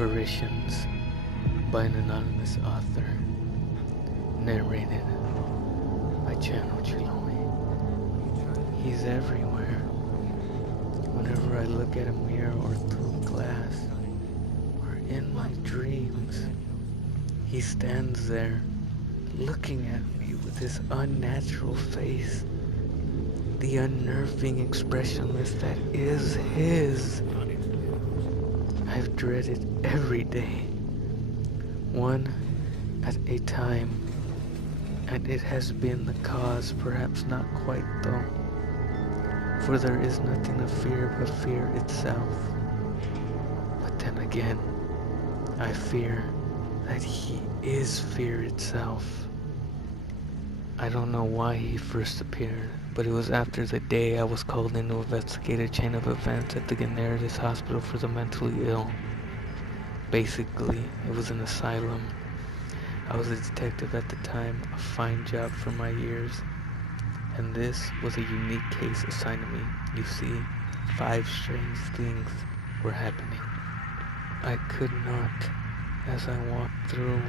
Apparitions by an anonymous author. Narrated by CHEELOWEY. He's everywhere. Whenever I look at a mirror or through glass, or in my dreams, he stands there, looking at me with his unnatural face, the unnerving expressionless that is his. I've dreaded every day, one at a time, and it has been the cause, perhaps not quite though, for there is nothing to fear but fear itself. But then again, I fear that he is fear itself. I don't know why he first appeared, but it was after the day I was called in to investigate a chain of events at the narrates hospital for the mentally ill. Basically, it was an asylum. I was a detective at the time, a fine job for my years, and this was a unique case assigned to me. You see, 5 strange things were happening. I could not, as I walked through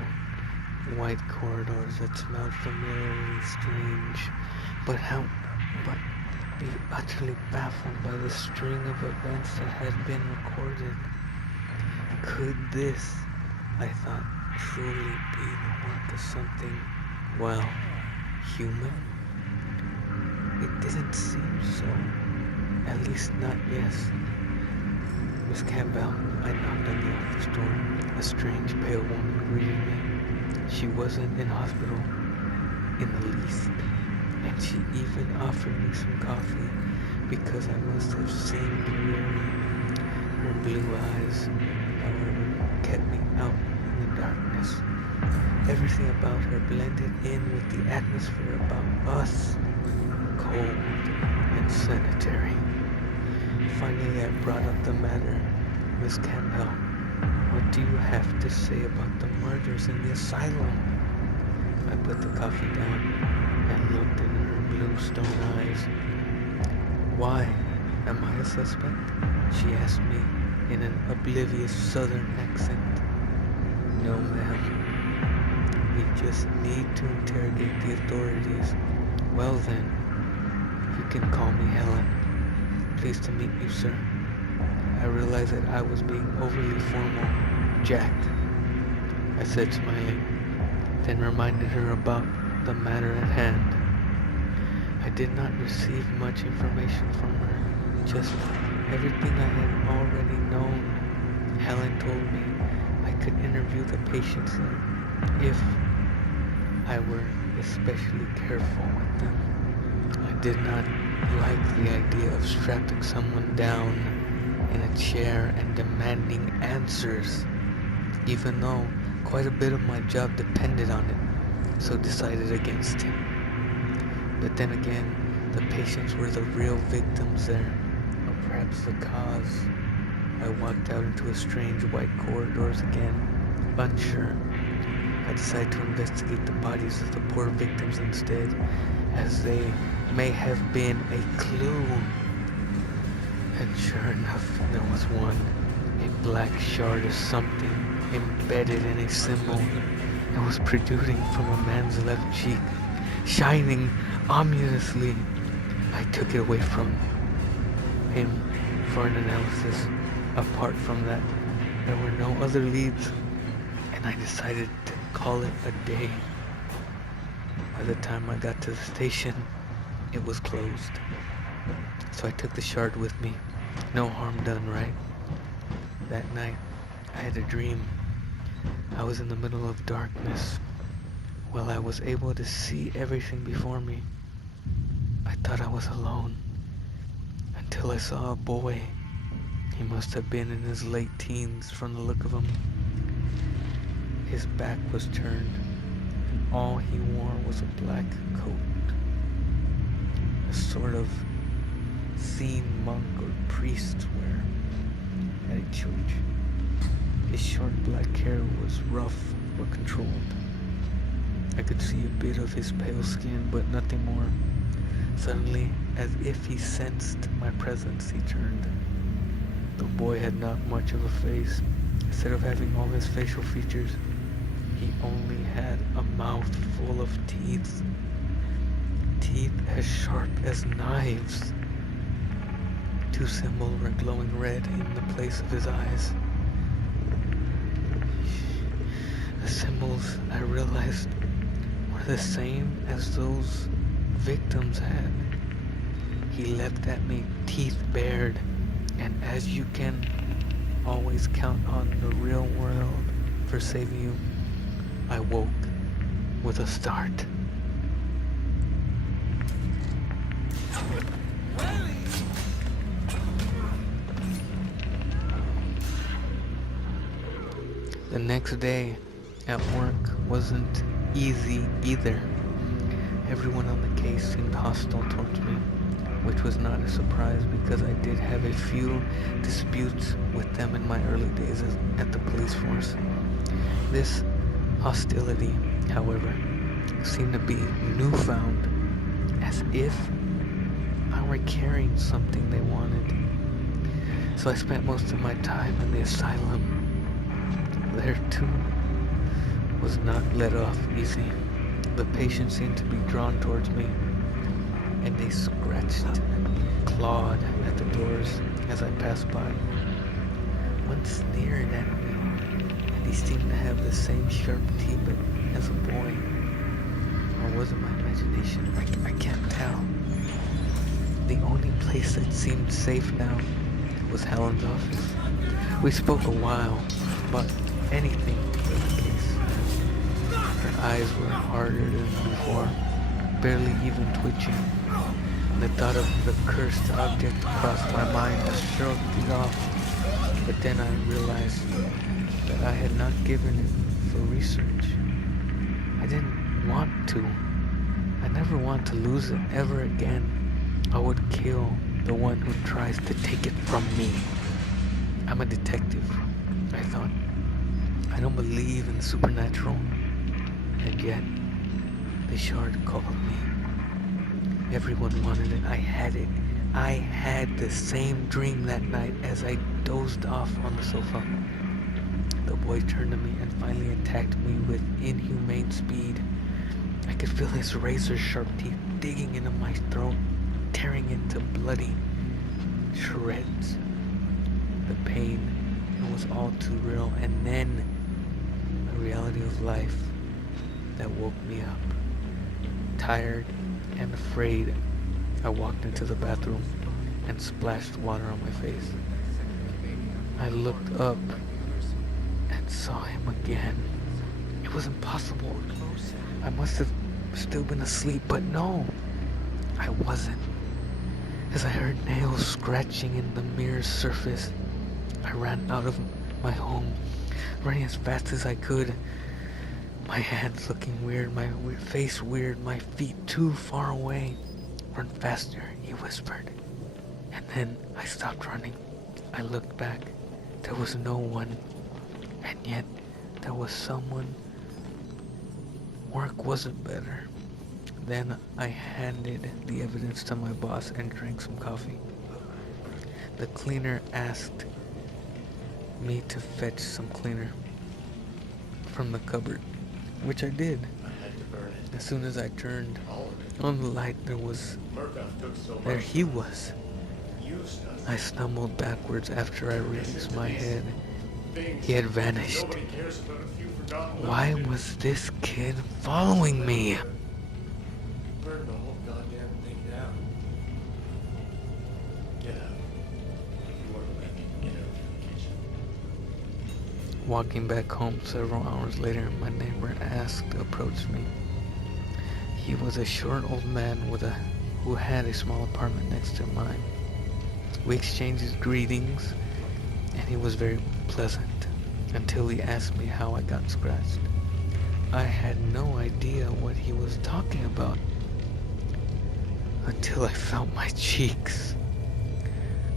white corridors that smelled familiarly strange, but be utterly baffled by the string of events that had been recorded. Could this, I thought, truly be the work of something, well, human? It didn't seem so, at least not yet. Miss Campbell, I knocked on the office door. A strange, pale woman greeted me. She wasn't in hospital in the least, and she even offered me some coffee because I must have seemed weary. Her blue eyes, however, kept me out in the darkness. Everything about her blended in with the atmosphere about us, cold and sanitary. Finally, I brought up the matter. Miss Campbell, what do you have to say about the murders in the asylum? I put the coffee down and looked in her blue stone eyes. Why? Am I a suspect? She asked me in an oblivious southern accent. No, ma'am. We just need to interrogate the authorities. Well then, you can call me Helen. Pleased to meet you, sir. I realized that I was being overly formal. Jack, I said, smiling, then reminded her about the matter at hand. I did not receive much information from her, just everything I had already known. Helen told me I could interview the patients there if I were especially careful with them. I did not like the idea of strapping someone down in a chair and demanding answers, even though quite a bit of my job depended on it, so decided against it. But then again, the patients were the real victims there, or perhaps the cause. I walked out into a strange white corridors again, unsure. I decided to investigate the bodies of the poor victims instead, as they may have been a clue. And sure enough, there was one, a black shard of something embedded in a symbol that was protruding from a man's left cheek, shining ominously. I took it away from him for an analysis. Apart from that, there were no other leads, and I decided to call it a day. By the time I got to the station, it was closed. So I took the shard with me. No harm done, right? That night, I had a dream. I was in the middle of darkness. While I was able to see everything before me, I thought I was alone, until I saw a boy. He must have been in his late teens from the look of him. His back was turned, and all he wore was a black coat. A sort of seen monk or priest wear at a church. His short black hair was rough but controlled. I could see a bit of his pale skin, but nothing more. Suddenly, as if he sensed my presence, he turned. The boy had not much of a face. Instead of having all his facial features, he only had a mouth full of teeth. Teeth as sharp as knives. Two symbols were glowing red in the place of his eyes. The symbols, I realized, were the same as those victims had. He leapt at me, teeth bared, and as you can always count on the real world for saving you, I woke with a start. The next day at work wasn't easy either. Everyone on the case seemed hostile towards me, which was not a surprise because I did have a few disputes with them in my early days at the police force. This hostility, however, seemed to be newfound, as if I were carrying something they wanted. So I spent most of my time in the asylum. There too was not let off easy. The patients seemed to be drawn towards me, and they scratched and clawed at the doors as I passed by. One sneered at me, and he seemed to have the same sharp teeth as a boy. Or was it my imagination? I can't tell. The only place that seemed safe now was Helen's office. We spoke a while about anything but the case. Her eyes were harder than before, barely even twitching. The thought of the cursed object crossed my mind. I shrugged it off, but then I realized that I had not given it for research. I didn't want to. I never want to lose it ever again. I would kill the one who tries to take it from me. I'm a detective, I thought. I don't believe in the supernatural, and yet the shard called me. Everyone wanted it. I had it. I had the same dream that night as I dozed off on the sofa. The boy turned to me and finally attacked me with inhumane speed. I could feel his razor-sharp teeth digging into my throat, tearing into bloody shreds. The pain, it was all too real, and then the reality of life that woke me up. Tired and afraid, I walked into the bathroom and splashed water on my face. I looked up and saw him again. It was impossible. I must have still been asleep, but no, I wasn't. As I heard nails scratching in the mirror's surface, I ran out of my home, running as fast as I could. My hands looking weird, my face weird, my feet too far away. Run faster, he whispered. And then I stopped running. I looked back. There was no one. And yet, there was someone. Work wasn't better. Then I handed the evidence to my boss and drank some coffee. The cleaner asked me to fetch some cleaner from the cupboard, which I did. As soon as I turned on the light, there he was. I stumbled backwards after I raised my head. He had vanished. Why was this kid following me? Burn the whole goddamn thing down. Get out. You want to let me get out of the kitchen. Walking back home several hours later, my neighbor approached me. He was a short old man who had a small apartment next to mine. We exchanged greetings, and he was very pleasant until he asked me how I got scratched. I had no idea what he was talking about until I felt my cheeks.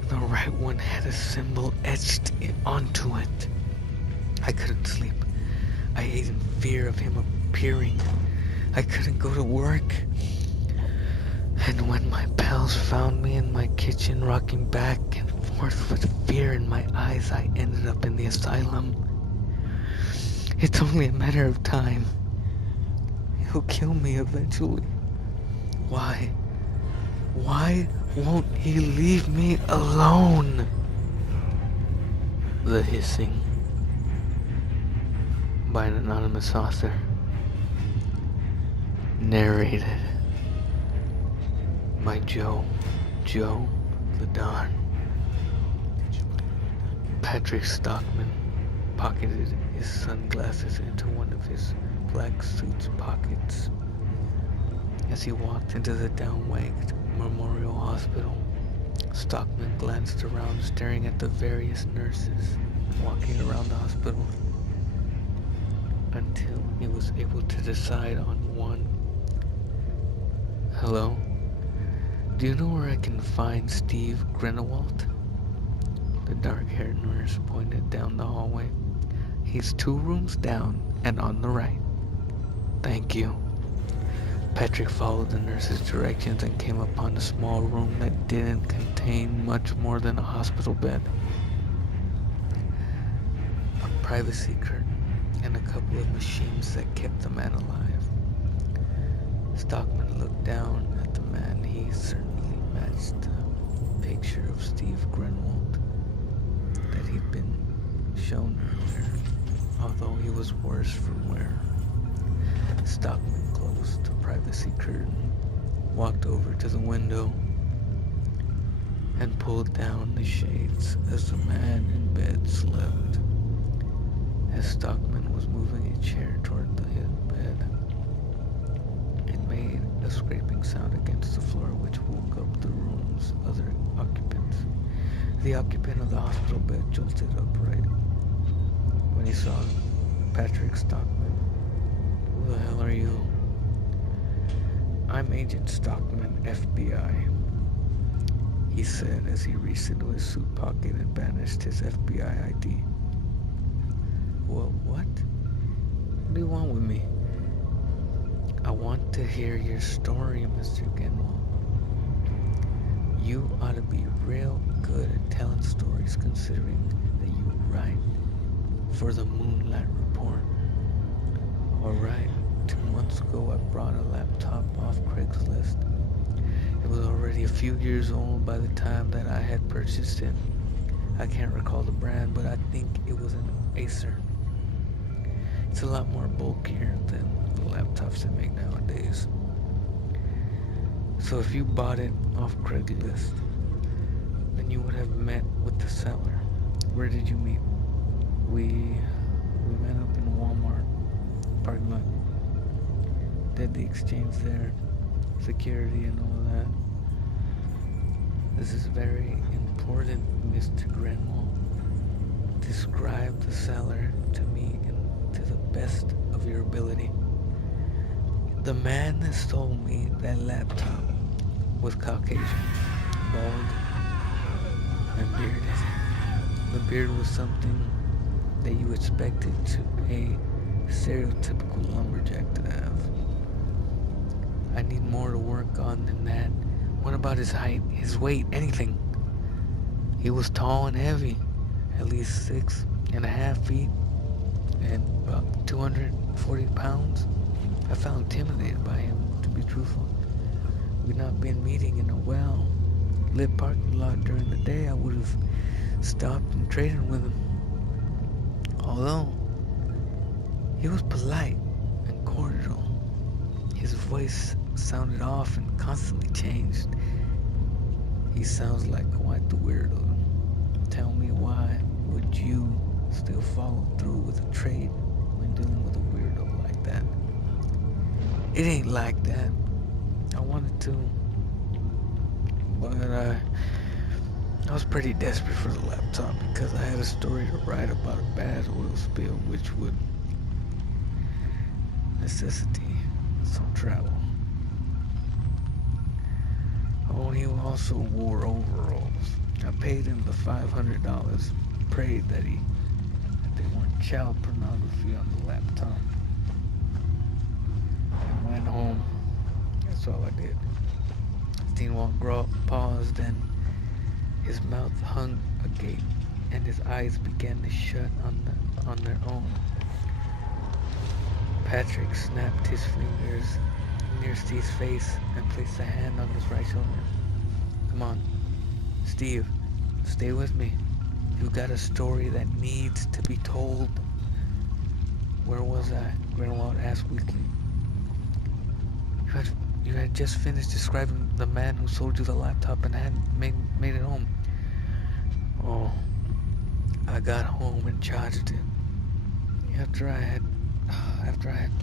The right one had a symbol etched onto it. I couldn't sleep. I ate in fear of him appearing. I couldn't go to work. And when my pals found me in my kitchen rocking back and forth with fear in my eyes, I ended up in the asylum. It's only a matter of time. He'll kill me eventually. Why? Why won't he leave me alone? The Hissing by an anonymous author. Narrated by Joe the Don. Patrick Stockman pocketed his sunglasses into one of his black suit's pockets as he walked into the down-wagged Memorial Hospital. Stockman glanced around, staring at the various nurses walking around the hospital until he was able to decide on one. Hello? Do you know where I can find Steve Grindelwald? The dark-haired nurse pointed down the hallway. He's 2 rooms down and on the right. Thank you. Patrick followed the nurse's directions and came upon a small room that didn't contain much more than a hospital bed, a privacy curtain, and a couple of machines that kept the man alive. Stockman looked down at the man. He certainly matched the picture of Steve Grindelwald that he'd been shown earlier, although he was worse for wear. Stockman closed the privacy curtain, walked over to the window, and pulled down the shades as the man in bed slept. As Stockman was moving a chair toward the bed, it made a scraping sound against the floor, which woke up the room's other occupants. The occupant of the hospital bed jolted upright when he saw Patrick Stockman. Who the hell are you? I'm Agent Stockman, FBI, he said as he reached into his suit pocket and banished his FBI ID. Well, what? What do you want with me? I want to hear your story, Mr. Genwell. You ought to be real good at telling stories, considering that you write for the Moonlight Report. Alright, 2 months ago I brought a laptop off Craigslist. It was already a few years old by the time that I had purchased it. I can't recall the brand, but I think it was an Acer. It's a lot more bulkier than the laptops they make nowadays. So if you bought it off Craigslist, then you would have met with the seller. Where did you meet? We met up in Walmart parking lot. Did the exchange there, security and all of that. This is very important, Mr. Grenwell. Describe the seller to me to the best of your ability. The man that sold me that laptop was Caucasian, bald, and bearded. The beard was something that you expected a stereotypical lumberjack to have. I need more to work on than that. What about his height, his weight, anything? He was tall and heavy, at least 6.5 feet and about 240 pounds. I felt intimidated by him, to be truthful. We'd not been meeting in a well-lit parking lot during the day. I would have stopped and traded with him. Although, he was polite and cordial. His voice sounded off and constantly changed. He sounds like quite the weirdo. Tell me, why would you still follow through with a trade when dealing with a weirdo like that? It ain't like that. I wanted to, but I was pretty desperate for the laptop because I had a story to write about a bad oil spill which would necessitate some travel. Oh, he also wore overalls. I paid him the $500, prayed that they weren't child pornography on the laptop, and went home. That's all I did. Teen Walk paused and His mouth hung agape, and his eyes began to shut on their own. Patrick snapped his fingers near Steve's face and placed a hand on his right shoulder. Come on, Steve, stay with me. You got a story that needs to be told. Where was I? Grindelwald asked weakly. You had just finished describing the man who sold you the laptop and hadn't made it home. Oh, I got home and charged it. After I had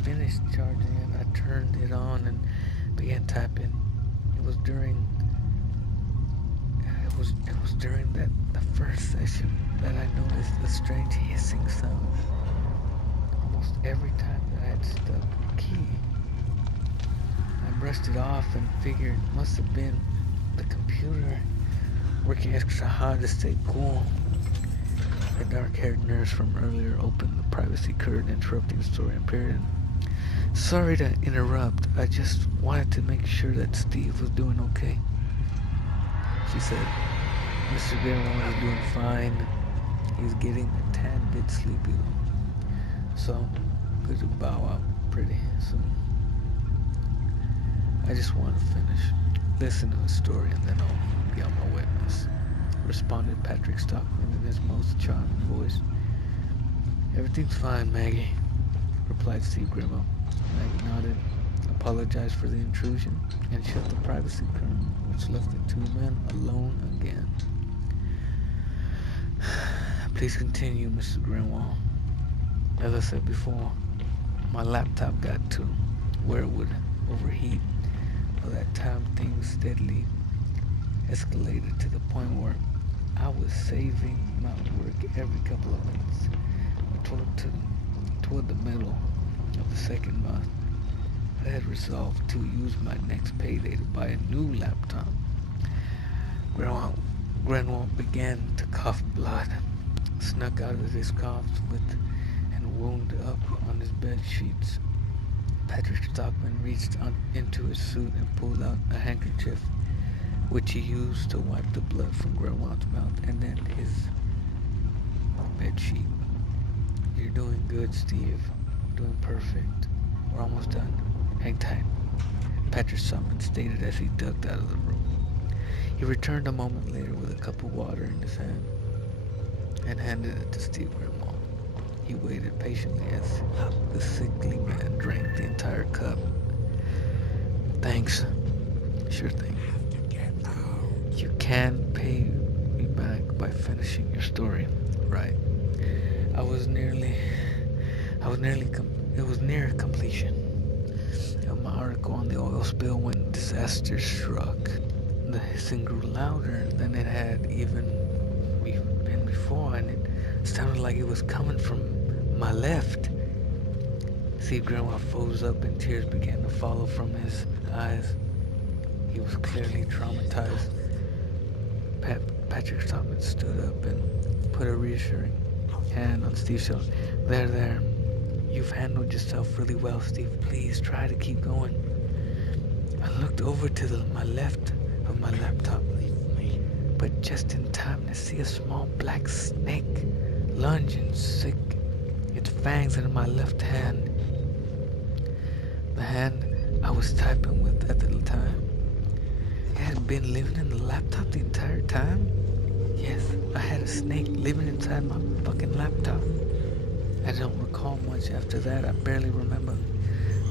finished charging it, I turned it on and began typing. It was during the first session that I noticed a strange hissing sound. Almost every time that I had stuck the key, I brushed it off and figured it must have been the computer working extra hard to stay cool. The dark-haired nurse from earlier opened the privacy curtain, interrupting the story and peered in. Sorry to interrupt. I just wanted to make sure that Steve was doing okay. She said, Mr. Grindelwald is doing fine. He's getting a tad bit sleepy though. So, good to bow out pretty soon. I just want to finish. Listen to the story and then I'll be on my witness, responded Patrick Stockman in his most charming voice. Everything's fine, Maggie, replied Steve Grimmo. Maggie nodded, apologized for the intrusion, and shut the privacy curtain, which left the two men alone again. Please continue, Mr. Grinwall. As I said before, my laptop got to where it would overheat. By that time, things steadily escalated to the point where I was saving my work every couple of minutes. Toward the middle of the second month, I had resolved to use my next payday to buy a new laptop. Grenwald began to cough blood, snuck out of his coughs and wound up on his bed sheets. Patrick Stockman reached into his suit and pulled out a handkerchief, which he used to wipe the blood from Grenwald's mouth and then his bed sheet. You're doing good, Steve. Doing perfect. We're almost done. Hang tight, Patrick Stockman stated as he ducked out of the room. He returned a moment later with a cup of water in his hand and handed it to Steve Grimwald. He waited patiently as the sickly man drank the entire cup. Thanks. Sure thing. You can pay me back by finishing your story, right? It was near completion. My article on the oil spill when disaster struck. The hissing grew louder than it had even been before, and it sounded like it was coming from my left. Steve Grimwald froze up and tears began to follow from his eyes. He was clearly traumatized. Patrick Stockman stood up and put a reassuring hand on Steve's shoulder. There. You've handled yourself really well, Steve. Please try to keep going. I looked over to my left of my laptop, but just in time to see a small black snake lunge and sink its fangs into my left hand. The hand I was typing with at the time. It had been living in the laptop the entire time? Yes, I had a snake living inside my fucking laptop. I don't recall much after that. I barely remember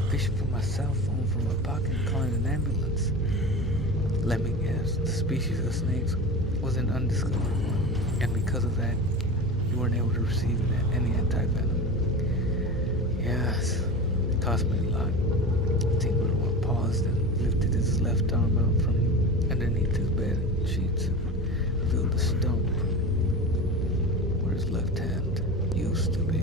fishing for my cell phone from my pocket and calling an ambulance. Let me guess, the species of snakes was an undiscovered one, and because of that, you weren't able to receive any anti-venom. Yes, it cost me a lot. Tinker paused and lifted his left arm out from underneath his bed sheets and revealed a stump where his left hand used to be.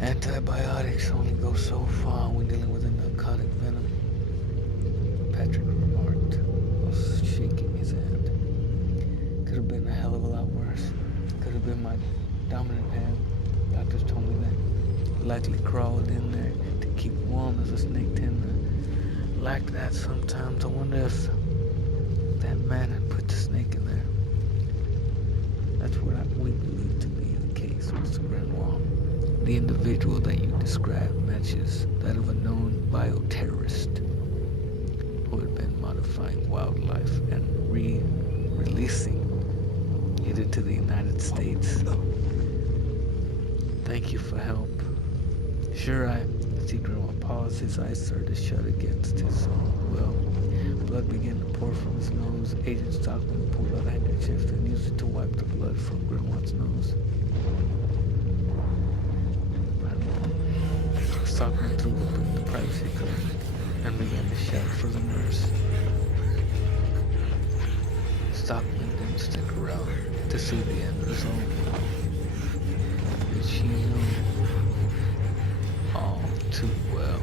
Antibiotics only go so far when dealing with a narcotic venom, Patrick remarked while shaking his hand. Could have been a hell of a lot worse. Could have been my dominant hand. Doctors told me that. Likely crawled in there to keep warm as a snake tender. Like that sometimes. I wonder if That man had put the snake in there. That's what we believe to be the case, Mr. Grenoir. The individual that you describe matches that of a known bioterrorist who had been modifying wildlife and releasing it into the United States. Thank you for help. Sure, I see Grandma paused, his eyes started to shut against his own will. Blood began to pour from his nose. Agent Stockman pulled out a handkerchief and used it to wipe the blood from Grandma's nose. Stockman threw open the privacy curtain and began to shout for the nurse. Stockman didn't stick around to see the end result. Did she know all too well?